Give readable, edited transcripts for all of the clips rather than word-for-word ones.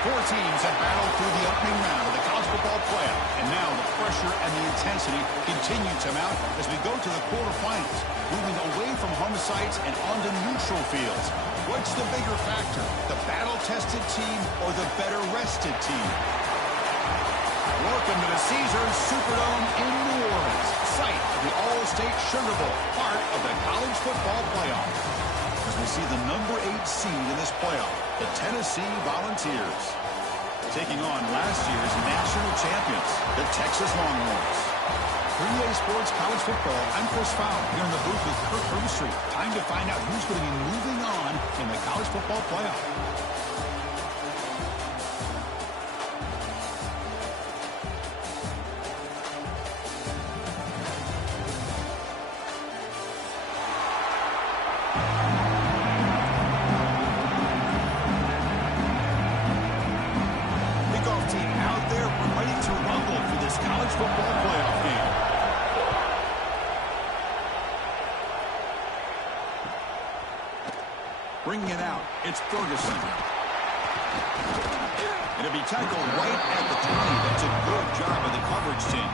Four teams have battled through the opening round of the college football playoff, and now the pressure and the intensity continue to mount as we go to the quarterfinals, moving away from home sites and onto neutral fields. What's the bigger factor, the battle-tested team or the better-rested team? Welcome to the Caesars Superdome in New Orleans, site of the All-State Sugar Bowl, part of the college football playoff. As we see the number 8 seed in this playoff, the Tennessee Volunteers, taking on last year's national champions, the Texas Longhorns. 3A Sports College Football, I'm Chris Fowler, here in the booth with Kirk Herbstreit. Time to find out who's going to be moving on in the college football playoff. Bringing it out, it's Ferguson. It'll be tackled right at the 20. That's a good job of the coverage team.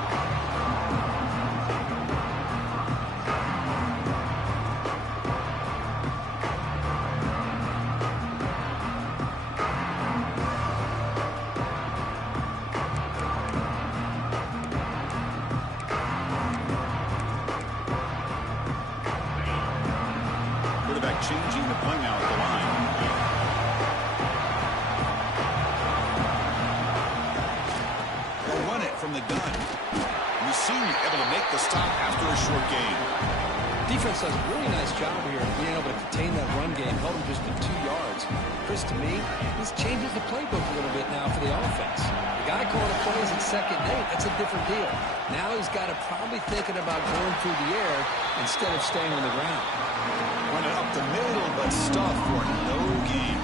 Changing the play now at the line. They'll run it from the gun. We seem able to make the stop after a short gain. Defense does a really nice job here of being able to contain that run game, held him just to 2 yards. Chris, to me, this changes the playbook a little bit now for the offense. The guy calling the plays at 2nd and 8, that's a different deal. Now he's got to probably thinking about going through the air instead of staying on the ground. Running up the middle, but stuff for no gain.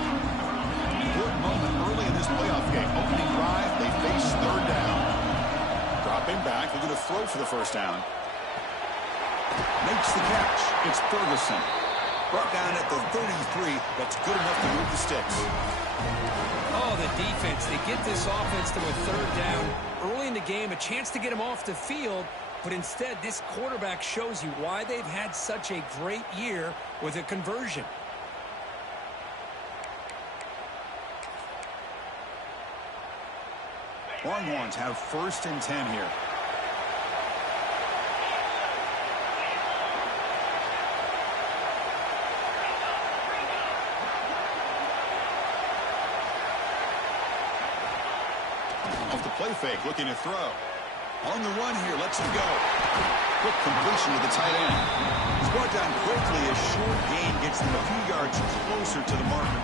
Important moment early in this playoff game. Opening drive, they face 3rd down. Dropping back, they're going to throw for the 1st down. Makes the catch. It's Ferguson. Brought down at the 33. That's good enough to move the sticks. Oh, the defense. They get this offense to a 3rd down. Early in the game, a chance to get him off the field. But instead, this quarterback shows you why they've had such a great year with a conversion. Longhorns have 1st and 10 here. Off the play fake, looking to throw. On the run here, lets him go. Quick completion to the tight end. He's brought down quickly. A short gain gets them a few yards closer to the marker.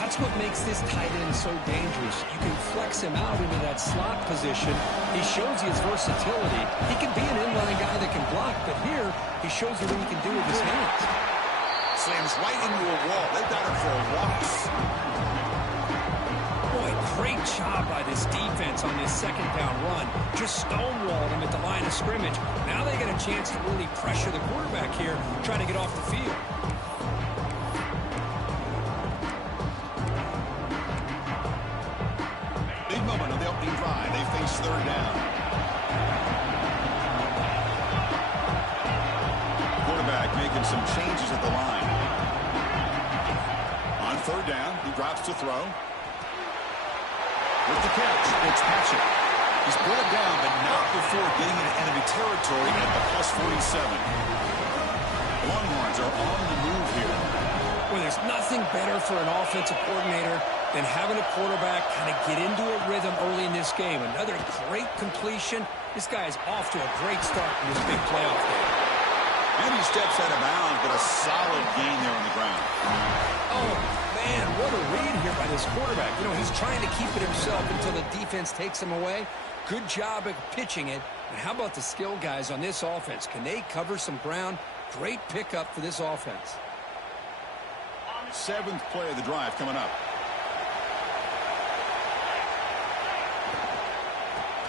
That's what makes this tight end so dangerous. You can flex him out into that slot position. He shows you his versatility. He can be an inline guy that can block, but here he shows you what he can do with his hands. Slams right into a wall. They've got him for a loss. Great job by this defense on this 2nd down run. Just stonewalled him at the line of scrimmage. Now they get a chance to really pressure the quarterback here, trying to get off the field. Big moment of the opening drive. They face 3rd down. Quarterback making some changes at the line. On 3rd down, he drops to throw. With the catch, it's Hatchett. He's brought down, but not before getting into enemy territory at the +47. The Longhorns are on the move here. Well, there's nothing better for an offensive coordinator than having a quarterback kind of get into a rhythm early in this game. Another great completion. This guy is off to a great start in this big playoff game. And he steps out of bounds, but a solid gain there on the ground. Oh, man, what a read here by this quarterback. You know, he's trying to keep it himself until the defense takes him away. Good job at pitching it. And how about the skill guys on this offense? Can they cover some ground? Great pickup for this offense. 7th play of the drive coming up.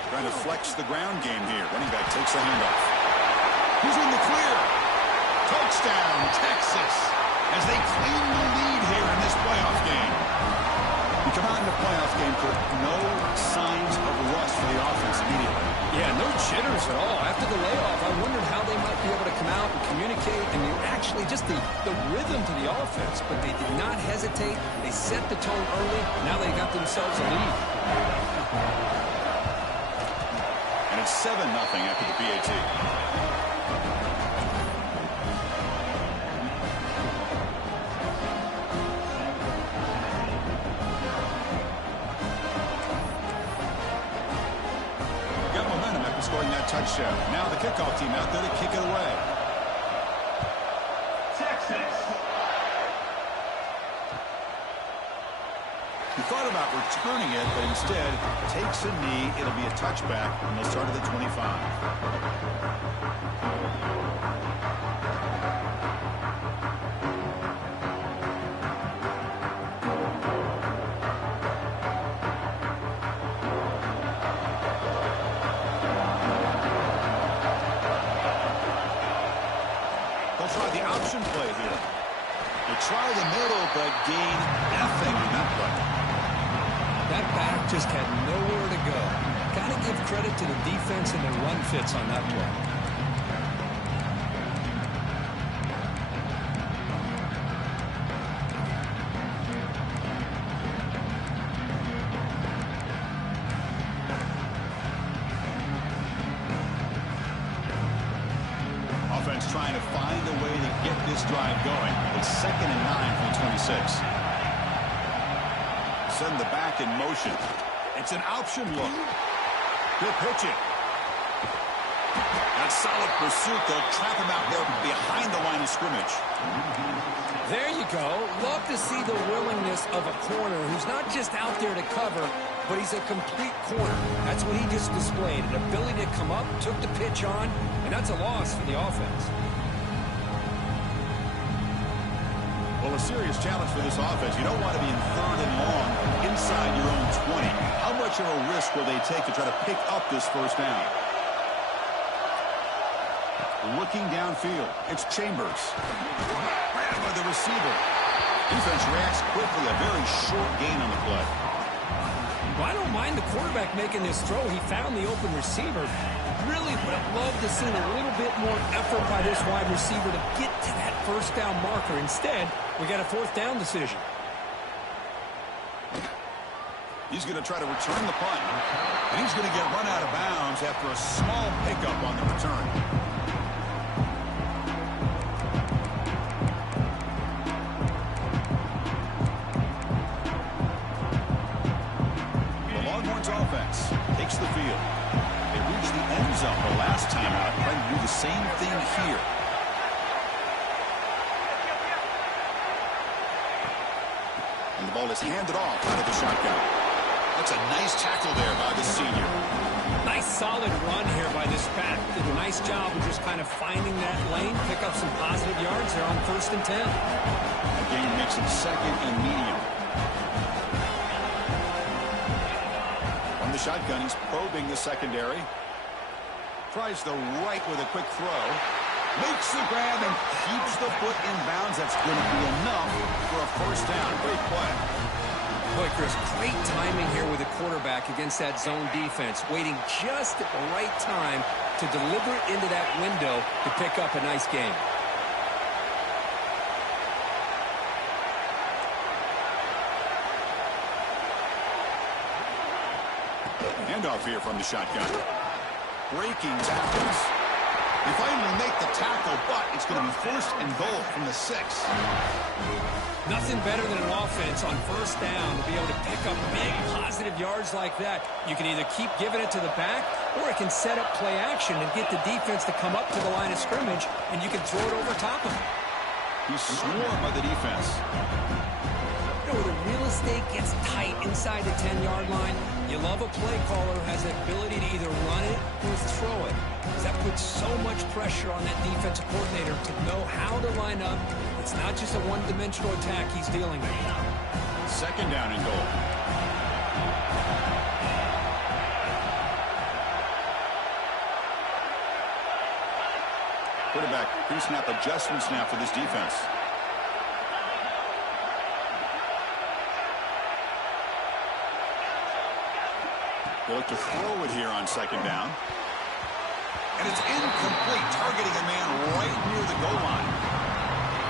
Trying to flex the ground game here. Running back takes the handoff. He's in the clear. Touchdown, Texas, as they claim the lead here in this playoff game. You come out in the playoff game, Kirk, no signs of rust for the offense immediately. Yeah, no jitters at all. After the layoff, I wondered how they might be able to come out and communicate and actually just the rhythm to the offense. But they did not hesitate. They set the tone early. Now they got themselves a lead. And it's 7-0 after the PAT. Scoring that touchdown. Now the kickoff team out there to kick it away. Texas. He thought about returning it, but instead takes a knee. It'll be a touchback, and they'll start at the 25. Try the option play here. They try the middle, but gain nothing on that play. That back just had nowhere to go. Got to give credit to the defense and their run fits on that play. Trying to find a way to get this drive going. It's 2nd and 9 from the 26. Send the back in motion. It's an option look. He'll pitch it. That solid pursuit. They'll trap him out there behind the line of scrimmage. There you go. Love to see the willingness of a corner who's not just out there to cover, but he's a complete corner. That's what he just displayed, an ability to come up, took the pitch on, and that's a loss for the offense. Well, a serious challenge for this offense. You don't want to be in 3rd and long inside your own 20. How much of a risk will they take to try to pick up this first down? Looking downfield, it's Chambers. Grabbed by the receiver. Defense reacts quickly, a very short gain on the play. Well, I don't mind the quarterback making this throw. He found the open receiver. Really would have loved to see a little bit more effort by this wide receiver to get to that first down marker. Instead, we got a 4th down decision. He's going to try to return the punt. And he's going to get run out of bounds after a small pickup on the return. Offense takes the field. They reached the end zone the last time out, trying to do the same thing here. And the ball is handed off out of the shotgun. That's a nice tackle there by the senior. Nice solid run here by this back. Did a nice job of just kind of finding that lane, pick up some positive yards there on 1st and 10. Again, makes it 2nd and medium. The shotgun, he's probing the secondary. Tries the right with a quick throw. Makes the grab and keeps the foot in bounds. That's going to be enough for a 1st down. Great play. Boy, Chris, great timing here with the quarterback against that zone defense. Waiting just at the right time to deliver it into that window to pick up a nice game. Handoff here from the shotgun. Breaking tackles. They finally make the tackle, but it's going to be 1st and goal from the 6. Nothing better than an offense on 1st down to be able to pick up big positive yards like that. You can either keep giving it to the back, or it can set up play action and get the defense to come up to the line of scrimmage, and you can throw it over top of them. He's swarmed by the defense. You know, where the real estate gets tight inside the 10-yard line, you love a play caller who has the ability to either run it or throw it. That puts so much pressure on that defensive coordinator to know how to line up. It's not just a one-dimensional attack he's dealing with. 2nd down and goal. Quarterback pre-snap adjustments now for this defense. They look to throw it here on second down. And it's incomplete, targeting a man right near the goal line.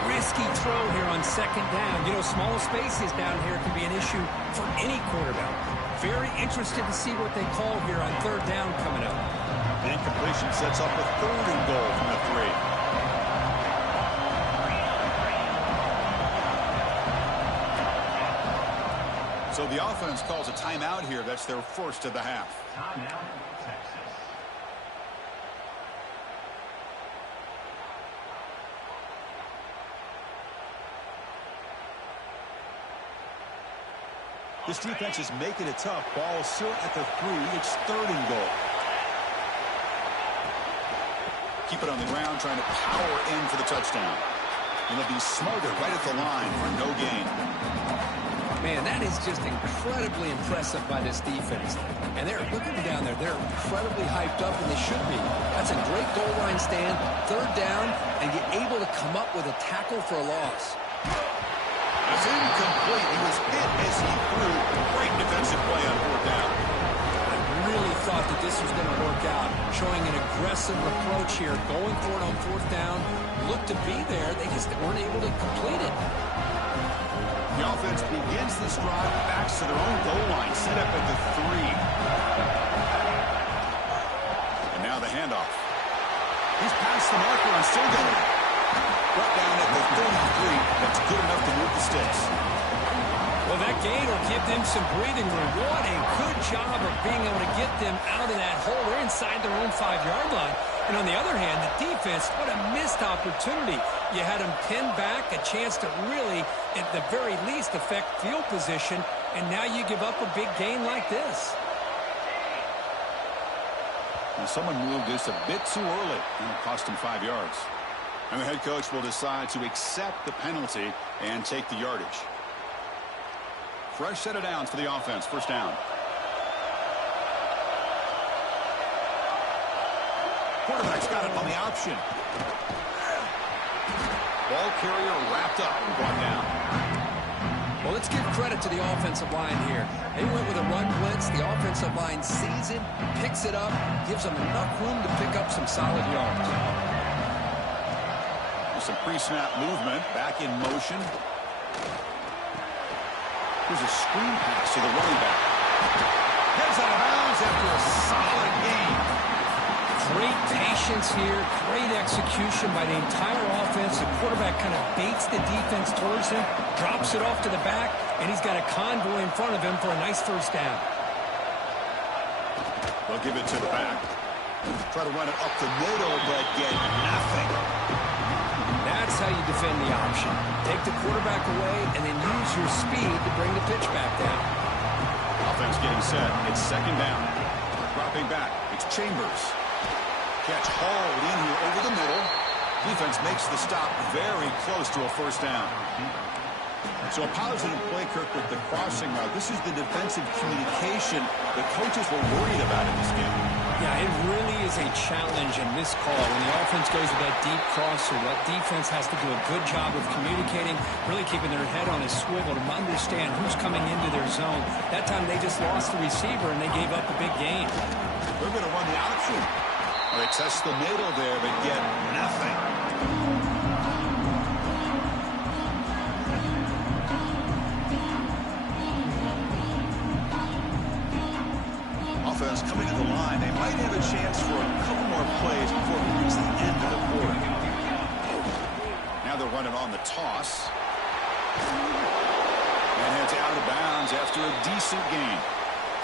Risky throw here on second down. You know, small spaces down here can be an issue for any quarterback. Very interested to see what they call here on third down coming up. The incompletion sets up a third and goal from the 3. So the offense calls a timeout here. That's their first of the half. Timeout, Texas. This defense is making it tough. Ball still at the 3. It's third and goal. Keep it on the ground, trying to power in for the touchdown. And they'll be smarter right at the line for no gain. Man, that is just incredibly impressive by this defense. And they're looking down there. They're incredibly hyped up, and they should be. That's a great goal line stand, third down, and you're able to come up with a tackle for a loss. It's incomplete. He was hit as he threw. Great defensive play on fourth down. I really thought that this was going to work out, showing an aggressive approach here, going for it on fourth down. Looked to be there. They just weren't able to complete it. The offense begins this drive, backs to their own goal line, set up at the 3. And now the handoff. He's past the marker on still going. Brought down at the 33. That's good enough to move the sticks. Well, that gain will give them some breathing room. What a good job of being able to get them out of that hole. They're inside their own 5-yard line. And on the other hand, the defense, what a missed opportunity. You had them pinned back, a chance to really, at the very least, affect field position, and now you give up a big gain like this. And someone moved this a bit too early, and it cost him 5 yards. And the head coach will decide to accept the penalty and take the yardage. Fresh set of downs for the offense. First down. Quarterback's got it on the option. Ball carrier wrapped up and brought down. Well, let's give credit to the offensive line here. They went with a run blitz. The offensive line sees it, picks it up, gives them enough room to pick up some solid yards. Some pre-snap movement, back in motion. Here's a screen pass to the running back. Heads out of bounds after a solid gain. Great patience here, great execution by the entire offense. The quarterback kind of baits the defense towards him, drops it off to the back, and he's got a convoy in front of him for a nice first down. They'll give it to the back. Try to run it up the middle, but get nothing. That's how you defend the option. Take the quarterback away and then use your speed to bring the pitch back down. Offense getting set. It's second down. Dropping back. It's Chambers. Catch hauled in here over the middle. Defense makes the stop very close to a first down. So a positive play, Kirk, with the crossing route. This is the defensive communication the coaches were worried about in this game. Yeah, it really is a challenge in this call. When the offense goes to that deep crosser, that defense has to do a good job of communicating, really keeping their head on a swivel to understand who's coming into their zone. That time they just lost the receiver and they gave up a big gain. They're going to run the option. Well, they test the middle there, but get nothing. Offense coming to the line. They might have a chance for a couple more plays before we reach the end of the quarter. Now they're running on the toss. And heads out of bounds after a decent gain.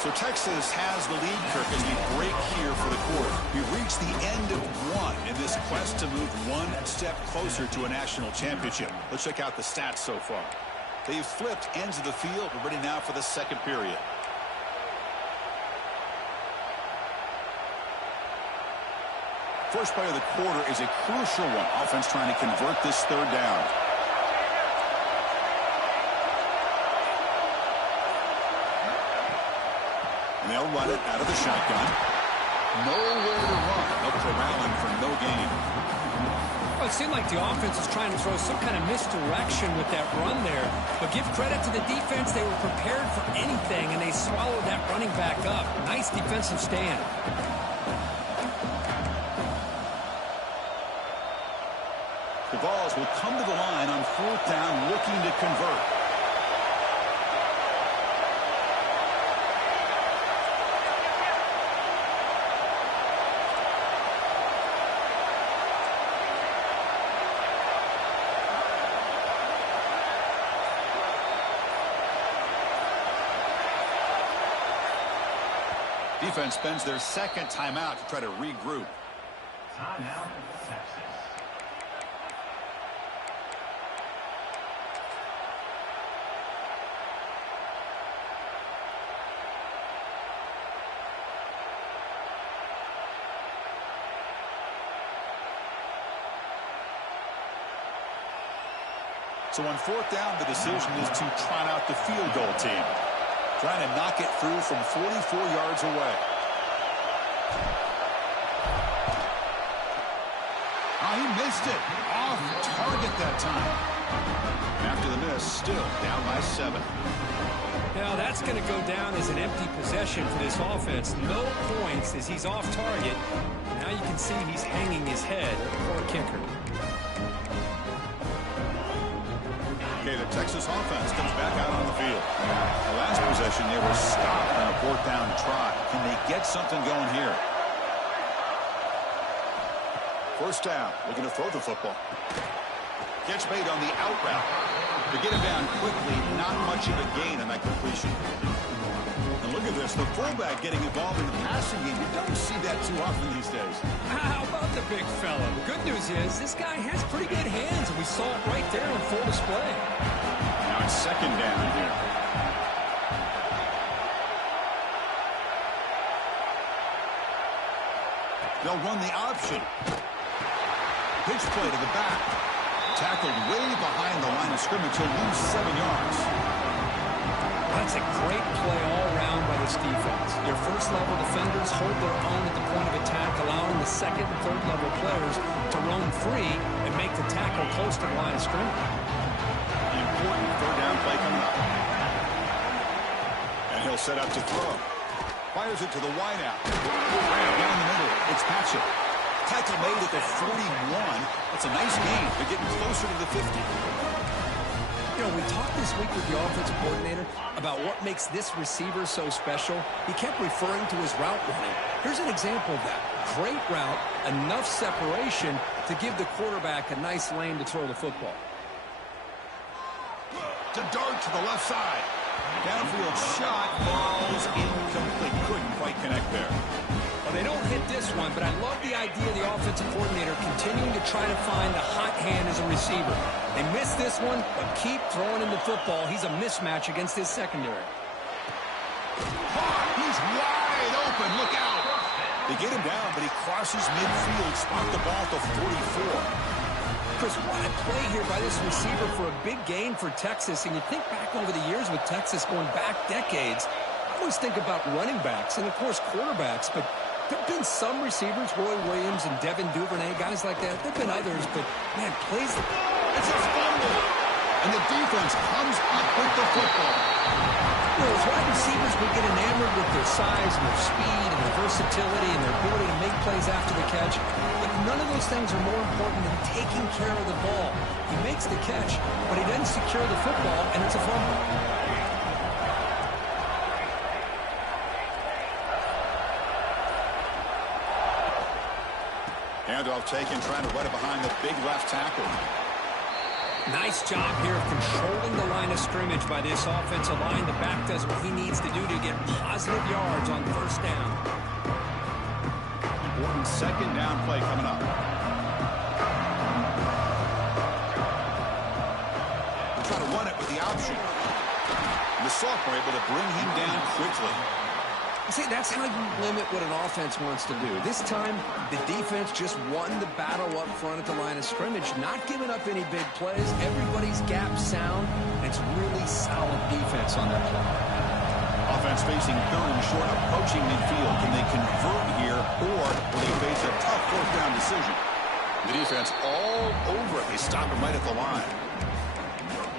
So Texas has the lead, Kirk, as we break here for the quarter. We've reached the end of one in this quest to move one step closer to a national championship. Let's check out the stats so far. They've flipped ends of the field. We're ready now for the second period. First play of the quarter is a crucial one. Offense trying to convert this third down. And they'll run it out of the shotgun. Nowhere to run. They'll corral him for no gain. Well, it seemed like the offense was trying to throw some kind of misdirection with that run there. But give credit to the defense. They were prepared for anything, and they swallowed that running back up. Nice defensive stand. The Vols will come to the line on 4th down, looking to convert. Defense spends their second timeout to try to regroup. Timeout, Texas. So on 4th down, the decision is to trot out the field goal team. Trying to knock it through from 44 yards away. Oh, he missed it. Off target that time. After the miss, still down by 7. Now that's going to go down as an empty possession for this offense. No points as he's off target. Now you can see he's hanging his head. Poor kicker. Okay, the Texas offense comes back out on the field. The last possession, they were stopped on a 4th down try. Can they get something going here? 1st down, looking to throw the football. Catch made on the out route. To get him down quickly, not much of a gain on that completion. And look at this, the fullback getting involved in the passing game. You don't see that too often these days. How about the big fella? The good news is this guy has pretty good hands, and we saw it right there on full display. Now it's 2nd down here. They'll run the option. Pitch play to the back. Tackled way behind the line of scrimmage. He'll lose 7 yards. That's a great play all around by this defense. Your first-level defenders hold their own at the point of attack, allowing the second and third-level players to roam free and make the tackle close to the line of scrimmage. An important 3rd down play coming up. And he'll set up to throw. Fires it to the wideout. Down the middle. It's Patchett. Tackle made at the 41. That's a nice gain. They're getting closer to the 50. You know, we talked this week with the offensive coordinator about what makes this receiver so special. He kept referring to his route running. Here's an example of that. Great route, enough separation to give the quarterback a nice lane to throw the football. To dart to the left side. Downfield shot, falls incomplete. Couldn't quite connect there. Well, they don't hit this one, but I love the idea of the offensive coordinator continuing to try to find a hot hand as a receiver. They missed this one, but keep throwing him the football. He's a mismatch against his secondary. He's wide open. Look out. They get him down, but he crosses midfield. Spot the ball at the 44. Chris, what a play here by this receiver for a big gain for Texas. And you think back over the years with Texas going back decades, I always think about running backs and, of course, quarterbacks. But there have been some receivers, Roy Williams and Devin Duvernay, guys like that. There have been others, but, man, plays. It's a fumble. And the defense comes up with the football. You know, as wide receivers, we get enamored with their size and their speed and their versatility and their ability to make plays after the catch. But none of those things are more important than taking care of the ball. He makes the catch, but he doesn't secure the football, and it's a fumble. Handoff taken, trying to run it behind the big left tackle. Nice job here of controlling the line of scrimmage by this offensive line. The back does what he needs to do to get positive yards on 1st down. Important 2nd down play coming up. They'll try to run it with the option. And the sophomore able to bring him down quickly. See, that's how you limit what an offense wants to do. This time, the defense just won the battle up front at the line of scrimmage, not giving up any big plays. Everybody's gap sound. It's really solid defense on that play. Offense facing 3rd and short, approaching midfield. Can they convert here, or will they face a tough 4th down decision? The defense all over it. They stop him right at the line.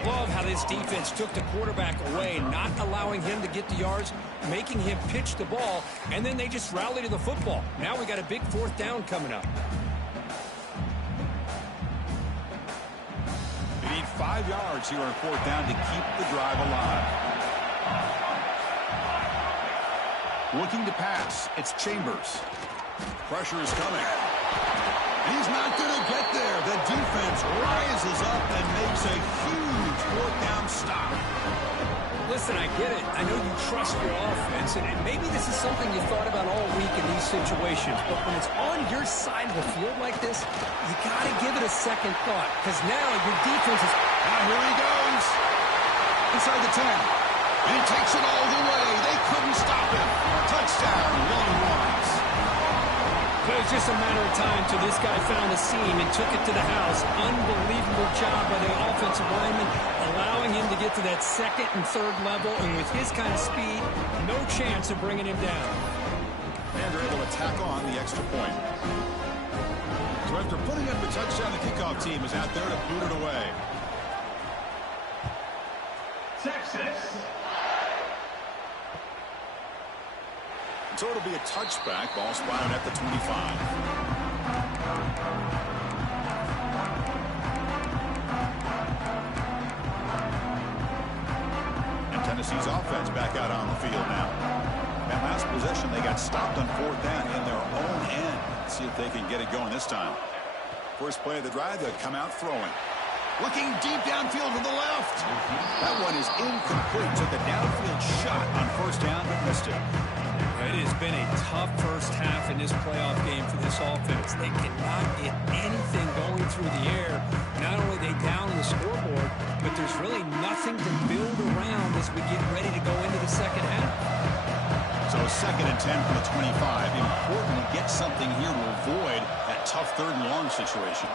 Love how this defense took the quarterback away, not allowing him to get the yards, making him pitch the ball, and then they just rally to the football. Now we got a big 4th down coming up. They need 5 yards here on 4th down to keep the drive alive. Looking to pass. It's Chambers. Pressure is coming. He's not going to get there. The defense rises up and makes a huge 4th down stop. Listen, I get it. I know you trust your offense, and maybe this is something you thought about all week in these situations, but when it's on your side of the field like this, you got to give it a second thought, because now your defense is... Now here he goes. Inside the 10. And he takes it all the way. They couldn't stop him. Touchdown, long ones. But it was just a matter of time till this guy found a seam and took it to the house. Unbelievable job by the offensive lineman, allowing him to get to that 2nd and 3rd level. And with his kind of speed, no chance of bringing him down. And they're able to tack on the extra point. So after putting up the touchdown, the kickoff team is out there to boot it away. Texas. So it'll be a touchback. Ball spotted at the 25. And Tennessee's offense back out on the field now. That last possession, they got stopped on 4th down in their own end. Let's see if they can get it going this time. First play of the drive, they'll come out throwing. Looking deep downfield to the left. That one is incomplete. Took a downfield shot on 1st down, but missed it. It has been a tough first half in this playoff game for this offense. They cannot get anything going through the air. Not only are they down on the scoreboard, but there's really nothing to build around as we get ready to go into the second half. So 2nd and 10 from the 25. Important to get something here to avoid that tough 3rd and long situation.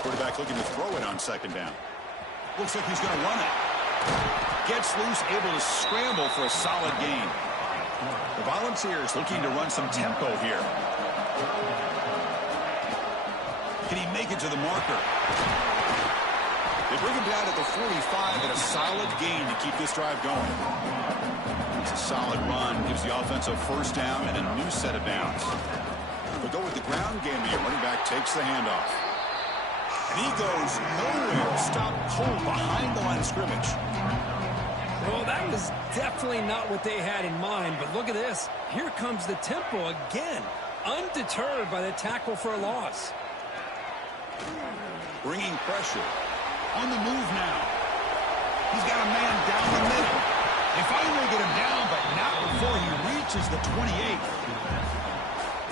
Quarterback looking to throw it on 2nd down. Looks like he's going to run it. Gets loose, able to scramble for a solid gain. The Volunteers looking to run some tempo here. Can he make it to the marker? They bring him down at the 45 and a solid gain to keep this drive going. It's a solid run. Gives the offense a 1st down and a new set of downs. But go with the ground game here. Running back takes the handoff. And he goes nowhere. Stop cold behind the line of scrimmage. Well, that was definitely not what they had in mind, but look at this. Here comes the tempo again, undeterred by the tackle for a loss. Bringing pressure. On the move now. He's got a man down the middle. They finally get him down, but not before he reaches the 28.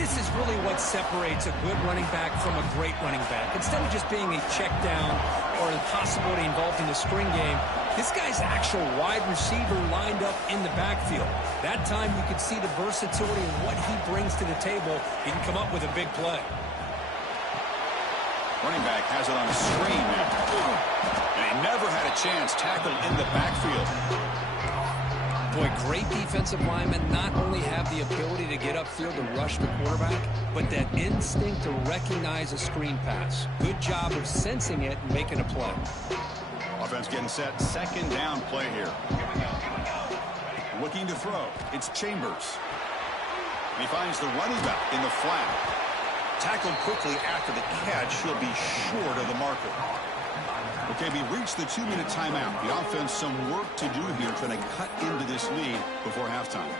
This is really what separates a good running back from a great running back. Instead of just being a check down or the possibility involved in the screen game, this guy's actual wide receiver lined up in the backfield. That time you could see the versatility and what he brings to the table. He can come up with a big play. Running back has it on a screen now. And he never had a chance tackled in the backfield. Boy, great defensive linemen not only have the ability to get upfield to rush the quarterback, but that instinct to recognize a screen pass. Good job of sensing it and making a play. Offense getting set. 2nd down play here. Looking to throw. It's Chambers. And he finds the running back in the flat. Tackled quickly after the catch. He'll be short of the marker. Okay, we reached the 2-minute timeout. The offense some work to do here trying to cut into this lead before halftime.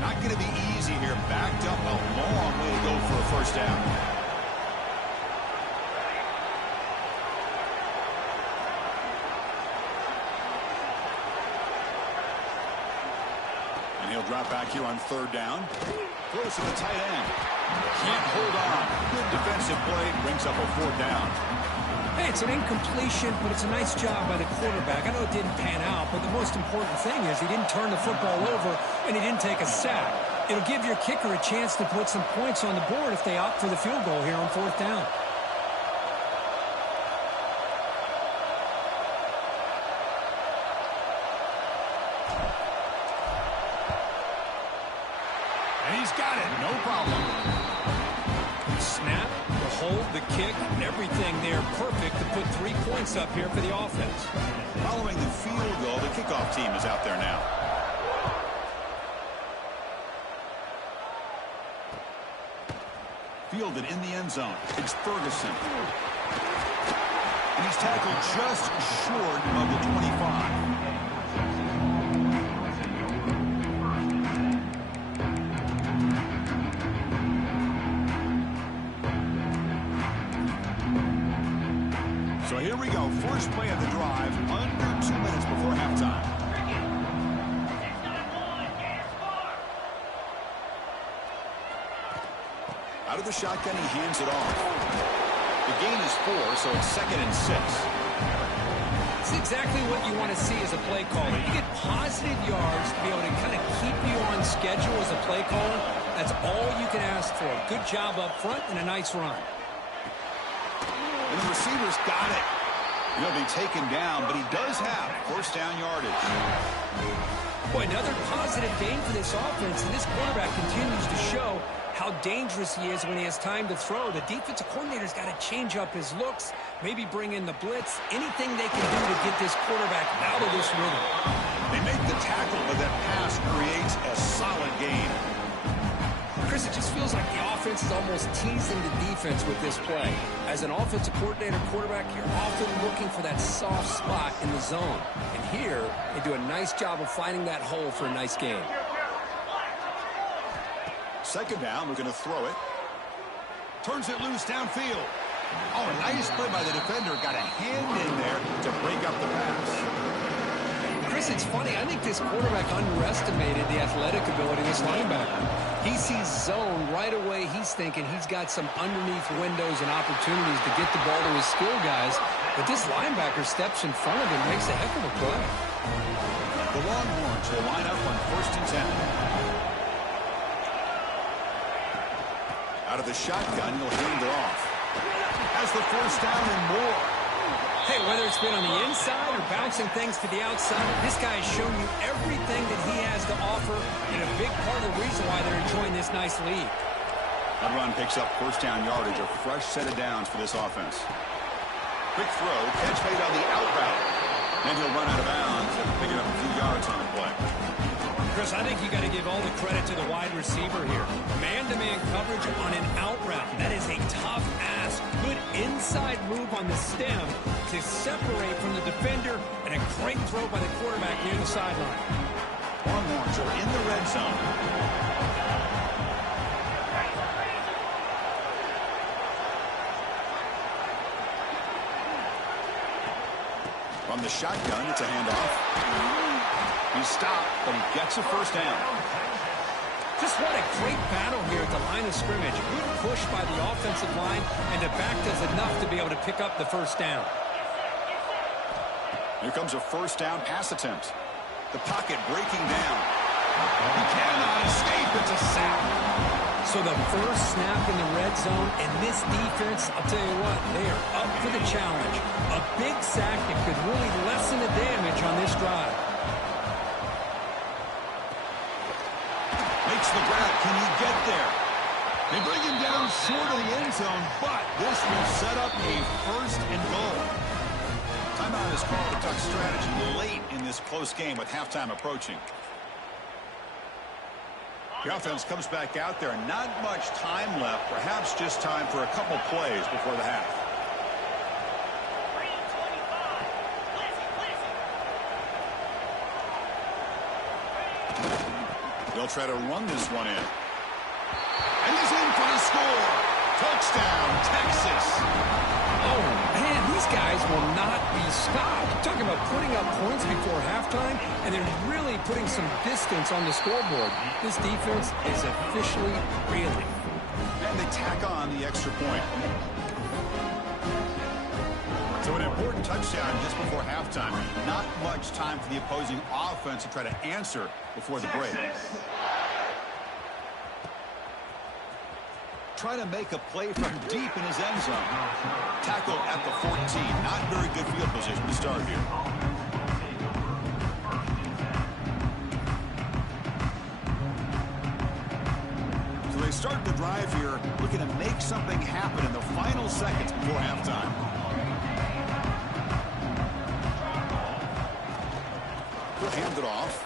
Not going to be easy here. Backed up a long way to go for a 1st down. He'll drop back here on 3rd down. Throws to the tight end. Can't hold on. Good defensive play. Brings up a 4th down. Hey, it's an incompletion, but it's a nice job by the quarterback. I know it didn't pan out, but the most important thing is he didn't turn the football over and he didn't take a sack. It'll give your kicker a chance to put some points on the board if they opt for the field goal here on 4th down. got it. No problem. Snap, the hold, the kick, everything there perfect to put 3 points up here for the offense. Following the field goal, the kickoff team is out there now. Fielded in the end zone. It's Ferguson. And he's tackled just short of the 25. So here we go. First play of the drive, under 2 minutes before halftime. Out of the shotgun, he hands it off. The gain is 4, so it's 2nd and 6. It's exactly what you want to see as a play caller. You get positive yards to be able to kind of keep you on schedule as a play caller. That's all you can ask for. Good job up front and a nice run. And the receiver's got it. He'll be taken down, but he does have first down yardage. Boy, another positive gain for this offense, and this quarterback continues to show how dangerous he is when he has time to throw. The defensive coordinator's got to change up his looks, maybe bring in the blitz, anything they can do to get this quarterback out of this rhythm. They make the tackle, but that pass creates a solid gain. Chris, it just feels like the offense is almost teasing the defense with this play. As an offensive coordinator quarterback, you're often looking for that soft spot in the zone. And here, they do a nice job of finding that hole for a nice gain. Second down, we're going to throw it. Turns it loose downfield. Oh, a nice play by the defender. Got a hand in there to break up the pass. Chris, it's funny. I think this quarterback underestimated the athletic ability of this linebacker. He sees zone right away. He's thinking he's got some underneath windows and opportunities to get the ball to his skill guys. But this linebacker steps in front of him, makes a heck of a play. The Longhorns will line up on 1st and 10. Out of the shotgun, he'll hand it off. Has the first down and more. Hey, whether it's been on the inside or bouncing things to the outside, this guy has shown you everything that he has to offer, and a big part of the reason why they're enjoying this nice lead. That run picks up first down yardage, a fresh set of downs for this offense. Quick throw, catch made on the out route. Then he'll run out of bounds after picking up a few yards on the play. Chris, I think you got to give all the credit to the wide receiver here. Man-to-man coverage on an out route. That is a tough ask. Good inside move on the stem to separate from the defender, and a great throw by the quarterback near the sideline. Longhorns are in the red zone. From the shotgun, it's a handoff. He's stopped, but he gets a first down. Just what a great battle here at the line of scrimmage. Good push by the offensive line, and the back does enough to be able to pick up the first down. Here comes a first down pass attempt. The pocket breaking down. He cannot escape. It's a sack. So the first snap in the red zone, and this defense, I'll tell you what, they are up for the challenge. A big sack that could really lessen the damage on this drive. Makes the grab. Can he get there? They bring him down short of the end zone, but this will set up a first and goal. Timeout is called to duck strategy late in this close game with halftime approaching. The offense comes back out there. Not much time left. Perhaps just time for a couple plays before the half. They'll try to run this one in. And he's in for the score. Touchdown, Texas. Oh, man, these guys will not be stopped. Talking about putting up points before halftime, and then really putting some distance on the scoreboard. This defense is officially reeling. And they tack on the extra point. So an important touchdown just before halftime. Not much time for the opposing offense to try to answer before the break. Try to make a play from deep in his end zone. Tackle at the 14. Not very good field position to start here. starting the drive here, looking to make something happen in the final seconds before halftime. He'll hand it off.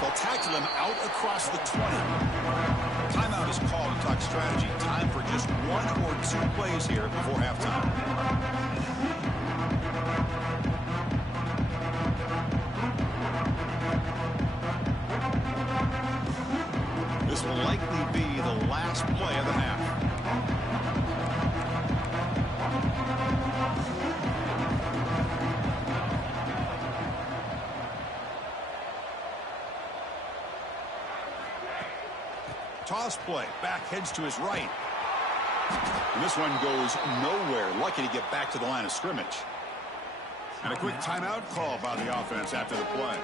They'll tackle him out across the 20. Timeout is called to talk strategy. Time for just 1 or 2 plays here before halftime. This will likely be the last play of the half. Toss play. Back heads to his right. And this one goes nowhere. Lucky to get back to the line of scrimmage. And a quick timeout call by the offense after the play.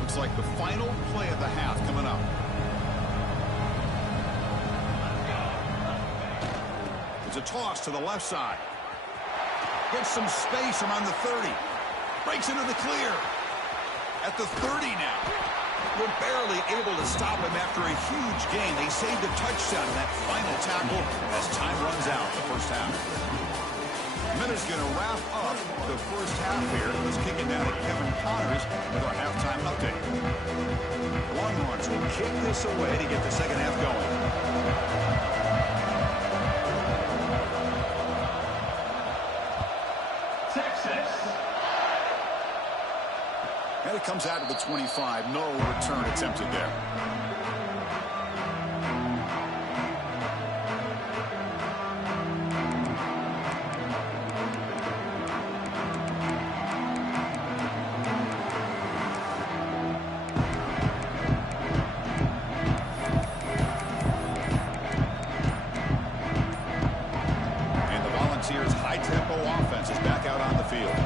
Looks like the final play of the half coming up. It's a toss to the left side. Gets some space around the 30. Breaks into the clear. At the 30 now. We're barely able to stop him after a huge gain. They saved a touchdown in that final tackle as time runs out the first half. Minutes going to wrap up the first half here. Let's kick it down to Kevin Connors with our halftime update. Longhorns will kick this away to get the second half going. And it comes out of the 25. No return attempted there. And the Volunteers' high-tempo offense is back out on the field.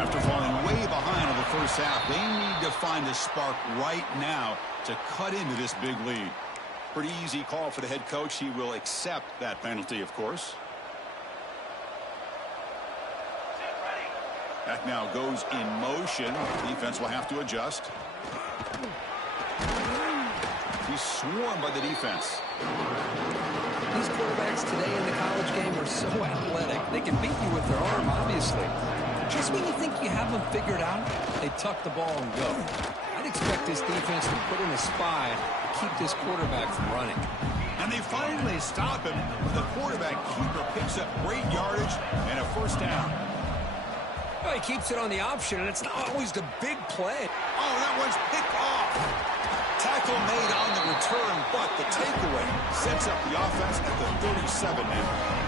After falling way behind in the first half, they need to find a spark right now to cut into this big lead. Pretty easy call for the head coach. He will accept that penalty, of course. That now goes in motion. Defense will have to adjust. He's swarmed by the defense. These quarterbacks today in the college game are so athletic. They can beat you with their arm, obviously. Just when you think you have them figured out, they tuck the ball and go. I'd expect this defense to put in a spy to keep this quarterback from running. And they finally stop him when the quarterback keeper picks up great yardage and a first down. Well, he keeps it on the option, and it's not always the big play. Oh, that one's picked off. Tackle made on the return, but the takeaway sets up the offense at the 37 now.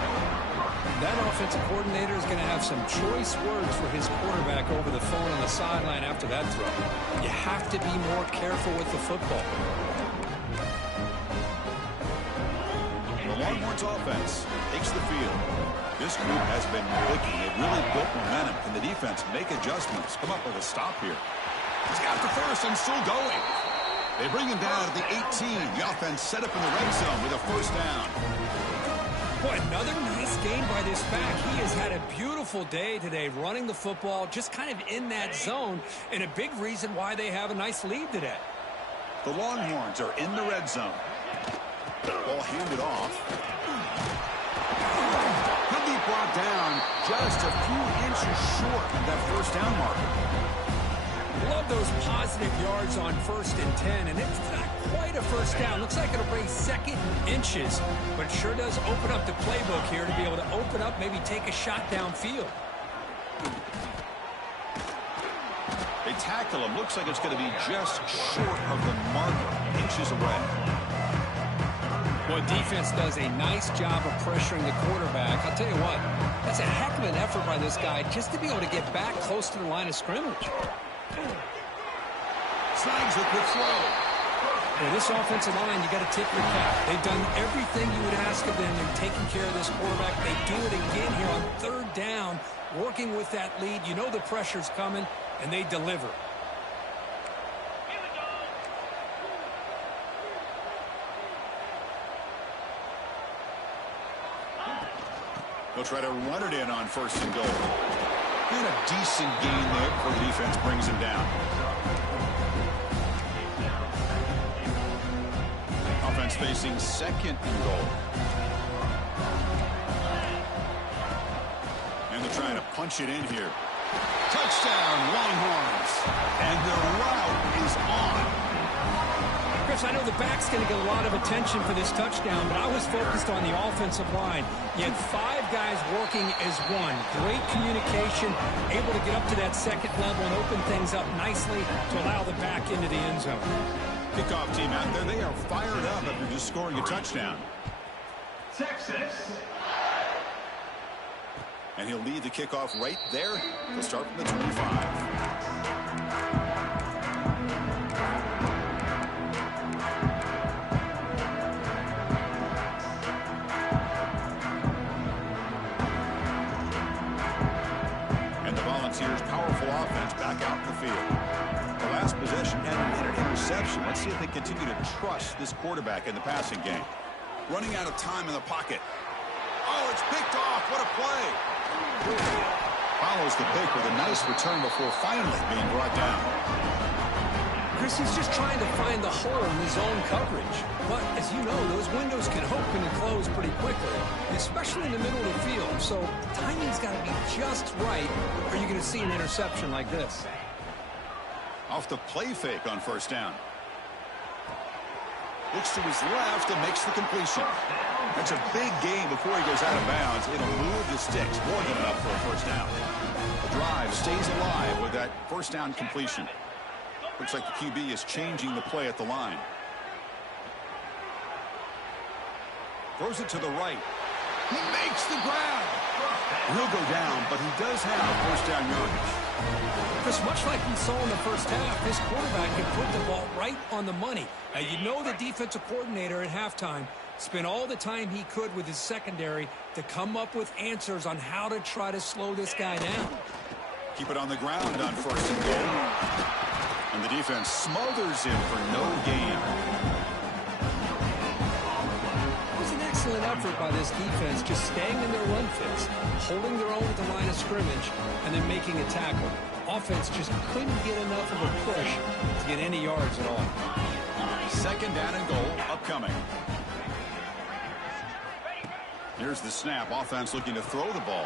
That offensive coordinator is going to have some choice words for his quarterback over the phone on the sideline after that throw. You have to be more careful with the football. The Longhorns offense takes the field. This group has been clicking. They've really built momentum. Can the defense make adjustments? Come up with a stop here. He's got the first and still going. They bring him down at the 18. The offense set up in the red zone with a first down. Boy, another nice game by this back. He has had a beautiful day today running the football, just kind of in that zone, and a big reason why they have a nice lead today. The Longhorns are in the red zone. Ball handed off. He'll be brought down just a few inches short of that first down marker. Love those positive yards on 1st and 10, and it's not quite a first down. Looks like it'll bring second inches, but it sure does open up the playbook here to be able to open up, maybe take a shot downfield. They tackle him. Looks like it's going to be just short of the marker, inches away. Boy, defense does a nice job of pressuring the quarterback. I'll tell you what, that's a heck of an effort by this guy just to be able to get back close to the line of scrimmage. Snags it with throw. Well, this offensive line, you got to tip your cap. They've done everything you would ask of them. They're taking care of this quarterback. They do it again here on 3rd down, working with that lead. You know the pressure's coming, and they deliver. They'll try to run it in on 1st and goal. And a decent gain there before the defense brings him down. Offense facing second and goal. And they're trying to punch it in here. Touchdown, Longhorns. And their route is on. Chris, I know the back's going to get a lot of attention for this touchdown, but I was focused on the offensive line. You had 5 guys working as one. Great communication, able to get up to that second level and open things up nicely to allow the back into the end zone. Kickoff team out there, they are fired up after just scoring a touchdown. Texas. And he'll lead the kickoff right there. He'll start from the 25. Powerful offense back out in the field. The last possession ended in an interception. Let's see if they continue to trust this quarterback in the passing game. Running out of time in the pocket. Oh, it's picked off. What a play. Follows the pick with a nice return before finally being brought down. Chris, he's just trying to find the hole in the zone coverage. But, as you know, those windows can open and close pretty quickly, especially in the middle of the field. So, timing's got to be just right, or you're going to see an interception like this. Off the play fake on first down. Looks to his left and makes the completion. That's a big gain before he goes out of bounds. It'll move the sticks. More than enough for a first down. The drive stays alive with that first down completion. Looks like the QB is changing the play at the line. Throws it to the right. He makes the grab. He'll go down, but he does have first down yardage. Chris, much like we saw in the first half, this quarterback can put the ball right on the money. Now, you know the defensive coordinator at halftime spent all the time he could with his secondary to come up with answers on how to try to slow this guy down. Keep it on the ground on first and goal. And the defense smothers him for no gain. It was an excellent effort by this defense, just staying in their run fits, holding their own at the line of scrimmage, and then making a tackle. Offense just couldn't get enough of a push to get any yards at all. Second down and goal upcoming. Here's the snap. Offense looking to throw the ball.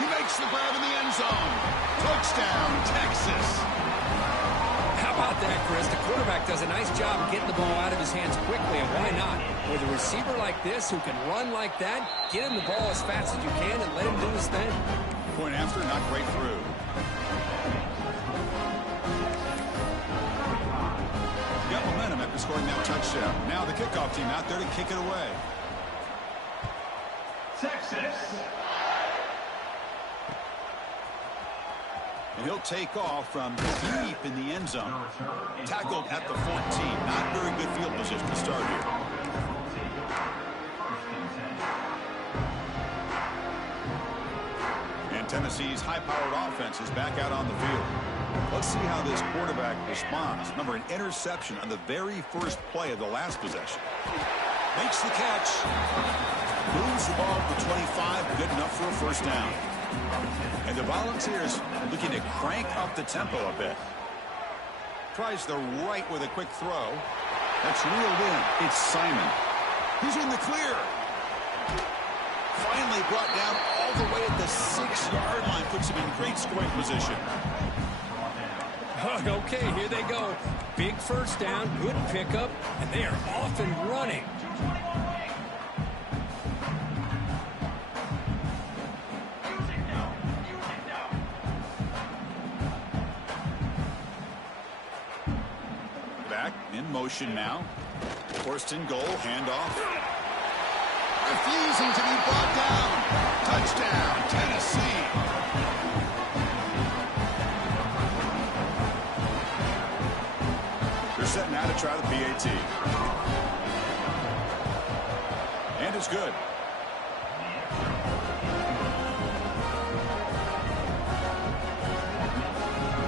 He makes the grab in the end zone. Touchdown, Texas. How about that, Chris? The quarterback does a nice job of getting the ball out of his hands quickly, and why not? With a receiver like this who can run like that, get him the ball as fast as you can and let him do his thing. Point after, not great through. Got momentum after scoring that touchdown. Now the kickoff team out there to kick it away. Texas. And he'll take off from deep in the end zone. Tackled at the 14. Not very good field position to start here. And Tennessee's high-powered offense is back out on the field. Let's see how this quarterback responds. Remember, an interception on the very first play of the last possession. Makes the catch. Moves the ball to 25. Good enough for a first down. And the Volunteers are looking to crank up the tempo a bit. Tries the right with a quick throw. That's reeled in. It's Simon. He's in the clear. Finally brought down all the way at the 6-yard line. Puts him in great scoring position. Okay, here they go. Big first down, good pickup, and they are off and running. In motion now. First and goal, handoff. Refusing to be brought down. Touchdown, Tennessee. They're setting out to try the PAT. And it's good.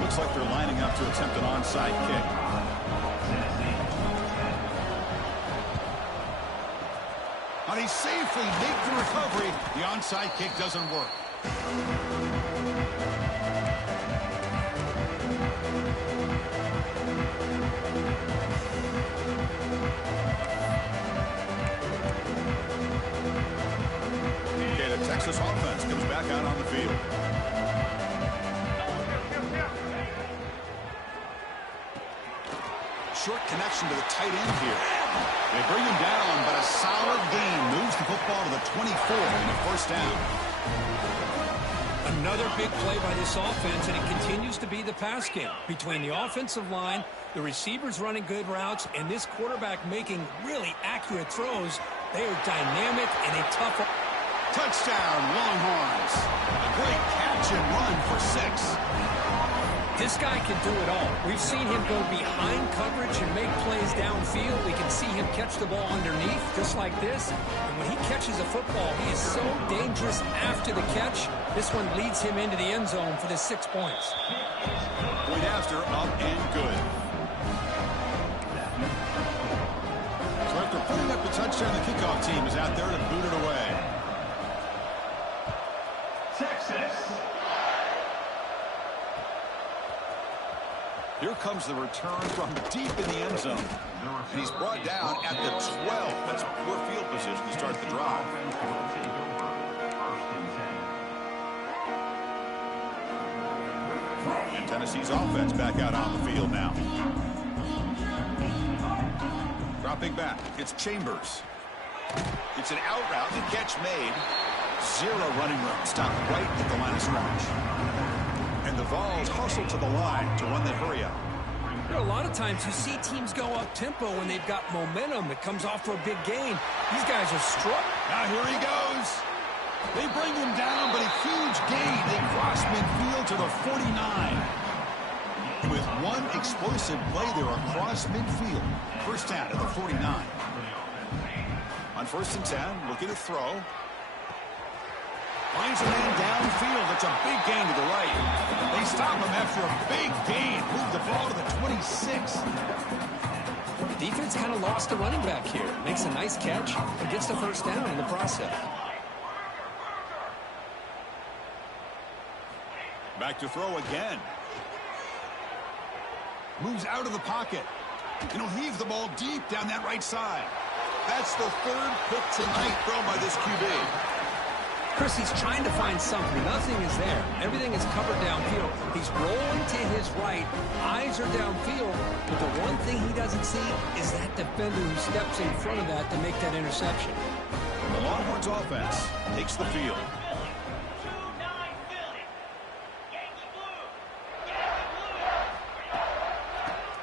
Looks like they're lining up to attempt an onside kick. How they safely make the recovery. The onside kick doesn't work. Okay, the Texas offense comes back out on the field. Short connection to the tight end here. They bring him down, but a solid gain moves the football to the 24 and a first down. Another big play by this offense, and it continues to be the pass game. Between the offensive line, the receivers running good routes, and this quarterback making really accurate throws, they are dynamic and a tough... Touchdown, Longhorns. A great catch and run for 6. This guy can do it all. We've seen him go behind coverage and make plays downfield. We can see him catch the ball underneath, just like this. And when he catches a football, he is so dangerous after the catch. This one leads him into the end zone for the 6 points. Point after, up and good. So after putting up the touchdown, the kickoff team is out there to boot it away. Texas. Here comes the return from deep in the end zone. And he's brought down at the 12. That's poor field position to start the drive. And Tennessee's offense back out on the field now. Dropping back, it's Chambers. It's an out route, the catch made. 0 running room, stopped right at the line of scrimmage. And the Vols hustle to the line to run the hurry up. You know, a lot of times you see teams go up-tempo when they've got momentum. It comes off for a big gain. These guys are struck. Now here he goes. They bring him down, but a huge gain. They cross midfield to the 49. With one explosive play there across midfield. First down to the 49. On 1st and 10, looking to throw. Finds a man downfield. It's a big gain to the right. They stop him after a big gain. Move the ball to the 26. Defense kind of lost the running back here. Makes a nice catch and gets the first down in the process. Back to throw again. Moves out of the pocket. And he'll heave the ball deep down that right side. That's the 3rd pick tonight thrown by this QB. Chris, he's trying to find something. Nothing is there. Everything is covered downfield. He's rolling to his right. Eyes are downfield. But the one thing he doesn't see is that defender who steps in front of that to make that interception. The Longhorns offense takes the field.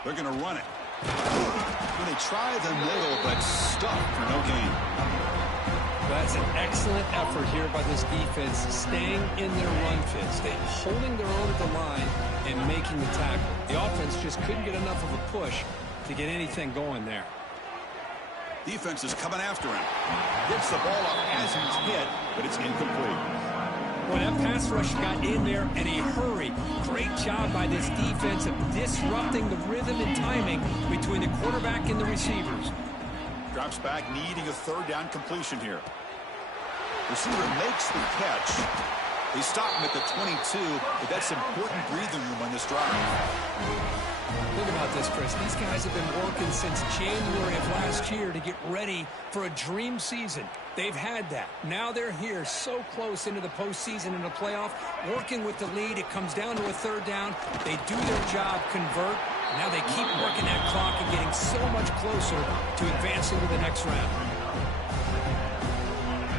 They're going to run it. When they try the middle, but stuck for no gain. That's an excellent effort here by this defense, staying in their run fit, staying holding their own at the line and making the tackle. The offense just couldn't get enough of a push to get anything going there. Defense is coming after him. Gets the ball up as he's hit, but it's incomplete. Well, that pass rush got in there in a hurry. Great job by this defense of disrupting the rhythm and timing between the quarterback and the receivers. Drops back, needing a 3rd down completion here. Receiver makes the catch. They stop him at the 22, but that's important breathing room on this drive. Think about this, Chris. These guys have been working since January of last year to get ready for a dream season. They've had that. Now they're here so close into the postseason and the playoff, working with the lead. It comes down to a 3rd down. They do their job, convert. Now they keep working that clock and getting so much closer to advancing to the next round.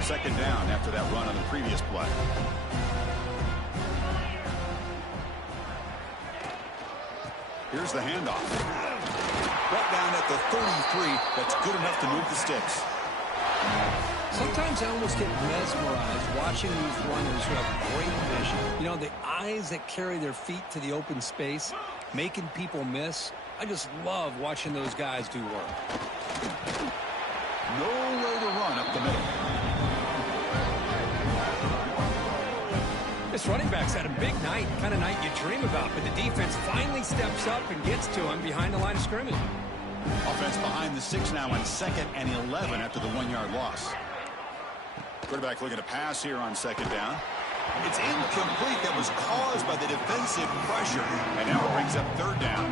2nd down after that run on the previous play. Here's the handoff. Brought down at the 33. That's good enough to move the sticks. Sometimes I almost get mesmerized watching these runners who have great vision. You know, the eyes that carry their feet to the open space, making people miss. I just love watching those guys do work. Nowhere to run up the middle. This running back's had a big night, kind of night you dream about, but the defense finally steps up and gets to him behind the line of scrimmage. Offense behind the 6 now on 2nd and 11 after the 1-yard loss. Quarterback looking to pass here on 2nd down. It's incomplete. That was caused by the defensive pressure. And now it brings up third down.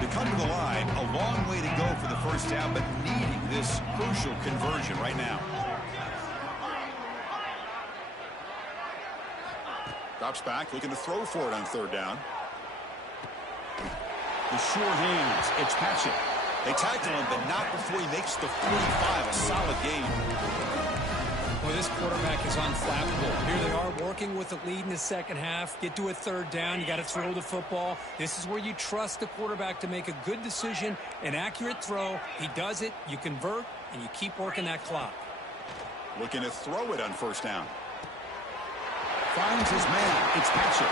They come to the line, a long way to go for the first down, but needing this crucial conversion right now. Drops back, looking to throw for it on third down. The sure hands, it's Patchett. They tackle him, but not before he makes the 45, a solid gain. Well, this quarterback is unflappable. Here they are working with the lead in the second half. Get to a third down. You got to throw the football. This is where you trust the quarterback to make a good decision, an accurate throw. He does it, you convert, and you keep working that clock. Looking to throw it on first down. Finds his man. It's Patchett.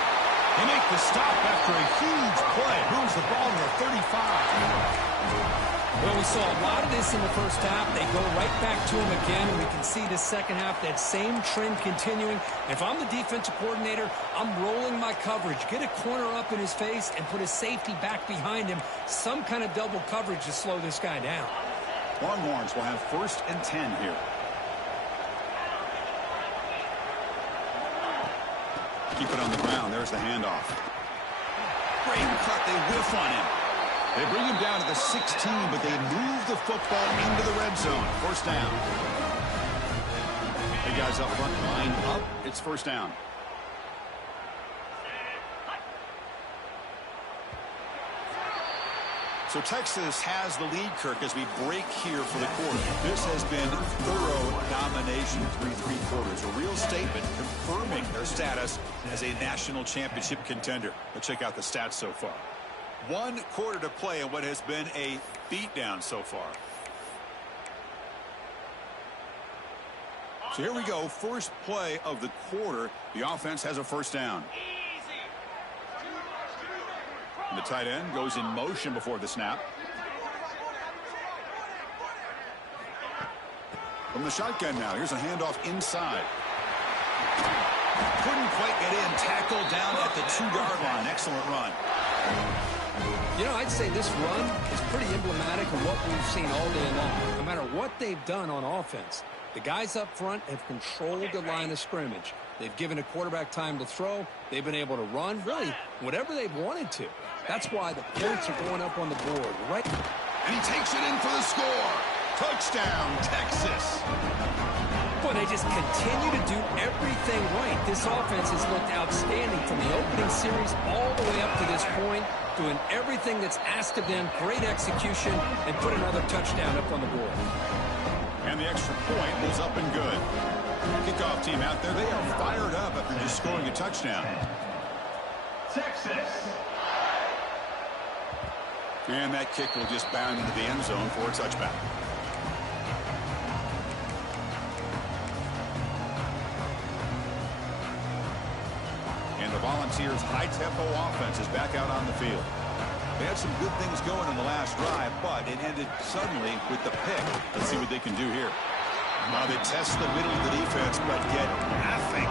They make the stop after a huge play. Moves the ball to the 35. Well, we saw a lot of this in the first half. They go right back to him again, and we can see the second half, that same trend continuing. If I'm the defensive coordinator, I'm rolling my coverage. Get a corner up in his face and put a safety back behind him. Some kind of double coverage to slow this guy down. Longhorns will have 1st and 10 here. Keep it on the ground. There's the handoff. Great cut. They whiff on him. They bring him down to the 16, but they move the football into the red zone. First down. The guys up front line up. It's first down. So Texas has the lead, Kirk, as we break here for the quarter. This has been thorough domination through 3 quarters. A real statement confirming their status as a national championship contender. Let's check out the stats so far. 1 quarter to play in what has been a beatdown so far. So here we go. First play of the quarter. The offense has a first down. And the tight end goes in motion before the snap. From the shotgun now. Here's a handoff inside. Couldn't quite get in. Tackled down at the 2-yard line. Excellent run. You know, I'd say this run is pretty emblematic of what we've seen all day long. No matter what they've done on offense, the guys up front have controlled the line of scrimmage. They've given a quarterback time to throw. They've been able to run, really, whatever they've wanted to. That's why the points are going up on the board, right? And he takes it in for the score. Touchdown, Texas. Boy, they just continue to do everything right. This offense has looked outstanding from the opening series all the way up to this point, doing everything that's asked of them, great execution, and put another touchdown up on the board. And the extra point was up and good. Kickoff team out there, they are fired up after just scoring a touchdown. Texas. And that kick will just bound into the end zone for a touchback. And the Volunteers' high-tempo offense is back out on the field. They had some good things going in the last drive, but it ended suddenly with the pick. Let's see what they can do here. Now they test the middle of the defense, but get nothing.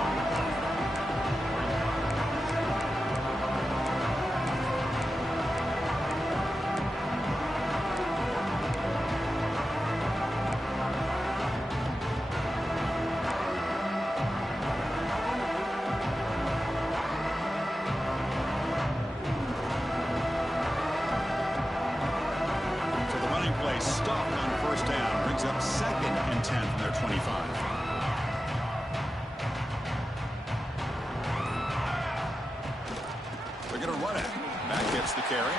Stopped on first down, brings up 2nd and 10 from their 25. They're going to run it. Back gets the carry.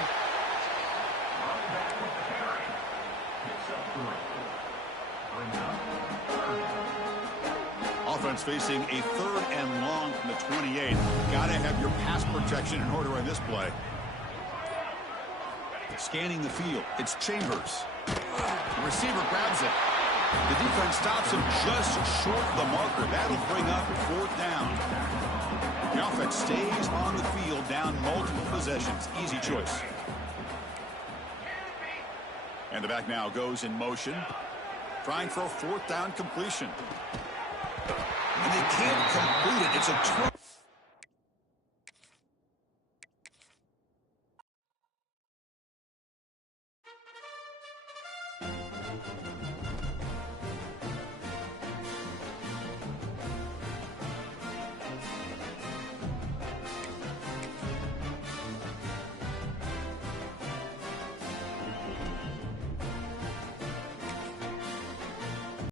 Offense facing a 3rd and long from the 28. Got to have your pass protection in order on this play. Scanning the field. It's Chambers. The receiver grabs it. The defense stops him just short of the marker. That'll bring up 4th down. The offense stays on the field, down multiple possessions. Easy choice. And the back now goes in motion, trying for a 4th down completion. And they can't complete it. It's a